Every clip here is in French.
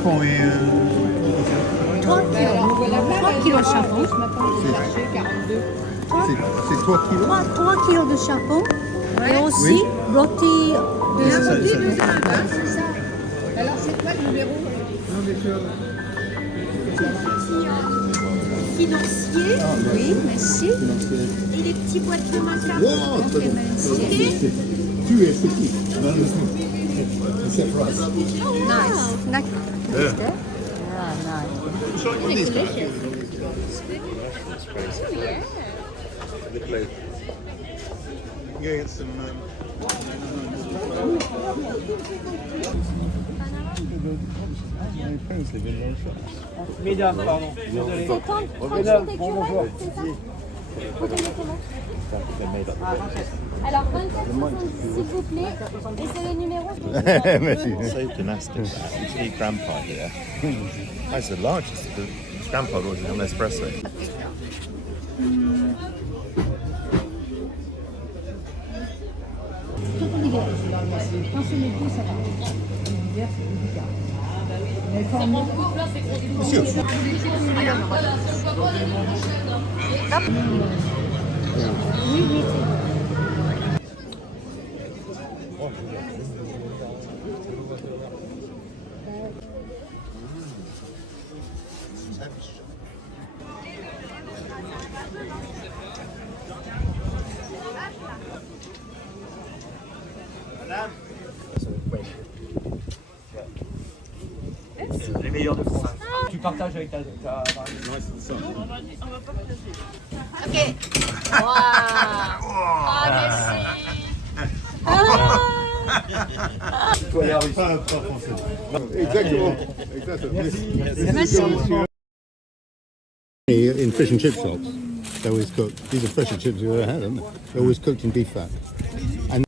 Chapon et... 3 kilos. 3 kilos de chapon. C'est 3 kilos 3 kilos de chapon. Et aussi Oui. rôti de Ça, ça, c'est ça. ça. Alors c'est quoi le numéro? Financiers. Oui, merci. Et les petits boîtes de macarons. Wow, très bon. Merci. Tu es petit. C'est vrai. Nice. D'accord. Yeah. Ah, nice. Yeah, get some... Mesdames, pardon. Désolé. Mesdames, bonjour. Alors 24,70 s'il vous plaît. Et c'est les numéros. Merci. So dynastic that. You see grandpa here. That's the largest. Grandpa orders an espresso. Quand c'est l'été, ça va. L'hiver, c'est délicat. Mais quand Les meilleurs de France. Tu partages avec ta... Ok. Waouh. Ah merci. Pas français. Exactement. Merci. In fish and chip shops, they're always cooked. These are fish and chips you've ever had, aren't they? They're always cooked in beef fat. And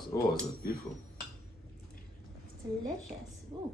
smells. Oh, it's beautiful. Delicious. Ooh.